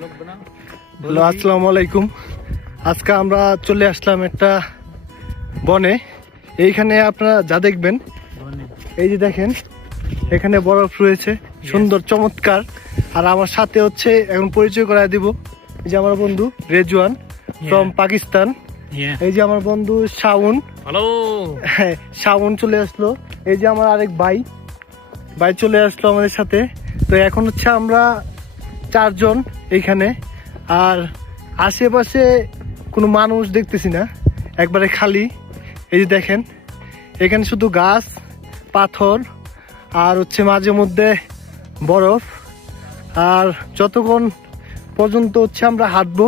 Hello, আসসালামু আলাইকুম। আজকে আমরা চলে আসলাম একটা বনে। এইখানে আপনারা যা দেখবেন, এই যে দেখেন এখানে বরফ রয়েছে, সুন্দর চমৎকার। আর আমার সাথে হচ্ছে এখন পরিচয় করায় দিব, এই যে আমার বন্ধু রেজওয়ান ফ্রম পাকিস্তান। এই যে আমার বন্ধু শাওন। হ্যালো, হ্যাঁ, শাওন চলে আসলো। এই যে আমার আরেক ভাই চলে আসলো আমাদের সাথে। তো এখন হচ্ছে আমরা 4 জন এইখানে। আর আশেপাশে কোনো মানুষ দেখতেছি না, একবারে খালি। এই যে দেখেন এখানে শুধু গাছ, পাথর আর হচ্ছে মাঝে মধ্যে বরফ। আর যতক্ষণ পর্যন্ত হচ্ছে আমরা হাঁটবো,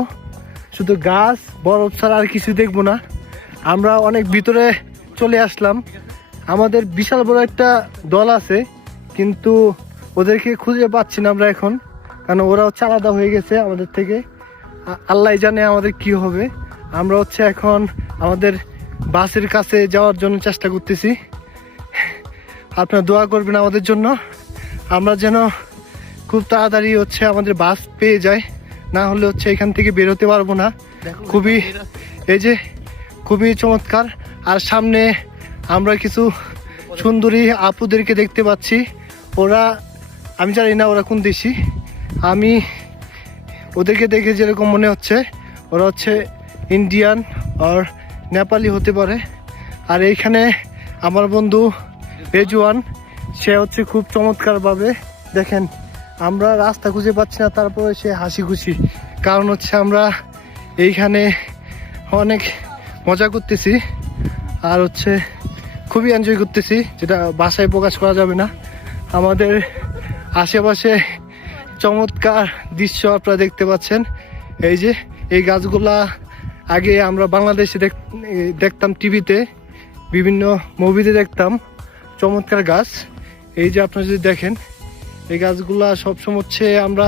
শুধু গাছ বরফ ছাড়া আর কিছু দেখবো না। আমরা অনেক ভিতরে চলে আসলাম। আমাদের বিশাল বড় একটা দল আছে, কিন্তু ওদেরকে খুঁজে পাচ্ছি না আমরা এখন, কারণ ওরা হচ্ছে আলাদা হয়ে গেছে আমাদের থেকে। আল্লাহ জানে আমাদের কি হবে। আমরা হচ্ছে এখন আমাদের বাসের কাছে যাওয়ার জন্য চেষ্টা করতেছি। আপনারা দোয়া করবেন আমাদের জন্য, আমরা যেন খুব তাড়াতাড়ি হচ্ছে আমাদের বাস পেয়ে যায়, না হলে হচ্ছে এখান থেকে বেরোতে পারবো না। খুবই এই যে খুবই চমৎকার। আর সামনে আমরা কিছু সুন্দরী আপুদেরকে দেখতে পাচ্ছি। ওরা, আমি জানি না ওরা কোন দেশি, আমি ওদেরকে দেখে যেরকম মনে হচ্ছে ওরা হচ্ছে ইন্ডিয়ান আর নেপালি হতে পারে। আর এইখানে আমার বন্ধু রেজওয়ান, সে হচ্ছে খুব চমৎকারভাবে, দেখেন আমরা রাস্তা খুঁজে পাচ্ছি না, তারপরে সে হাসি খুশি, কারণ হচ্ছে আমরা এইখানে অনেক মজা করতেছি আর হচ্ছে খুবই এনজয় করতেছি, যেটা ভাষায় প্রকাশ করা যাবে না। আমাদের আশেপাশে চমৎকার দৃশ্য আপনারা দেখতে পাচ্ছেন। এই যে এই গাছগুলা আগে আমরা বাংলাদেশে দেখতাম, টিভিতে বিভিন্ন মুভিতে দেখতাম, চমৎকার গাছ। এই যে আপনারা যদি দেখেন এই গাছগুলা সবসময় হচ্ছে আমরা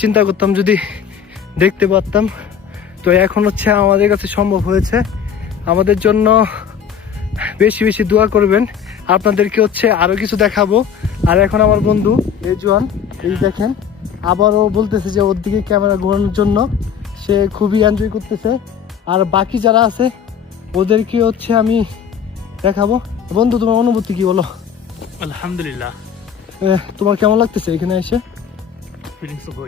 চিন্তা করতাম যদি দেখতে পারতাম। তো এখন হচ্ছে আমাদের কাছে সম্ভব হয়েছে। আমাদের জন্য বেশি বেশি দোয়া করবেন। আপনাদেরকে হচ্ছে আরো কিছু দেখাবো। আর এখন আমার বন্ধু রেজওয়ান, এই দেখেন আবারও বলতেছে যে ওর দিকে ক্যামেরা ঘোরানোর জন্য, সে খুবই এনজয় করতেছে। আর বাকি যারা আছে ওদেরকে হচ্ছে আমি দেখাবো। বন্ধু, তোমার অনুভূতি কি বলো? আলহামদুলিল্লাহ, তোমার কেমন লাগতেছে এখানে এসে? Feeling so good.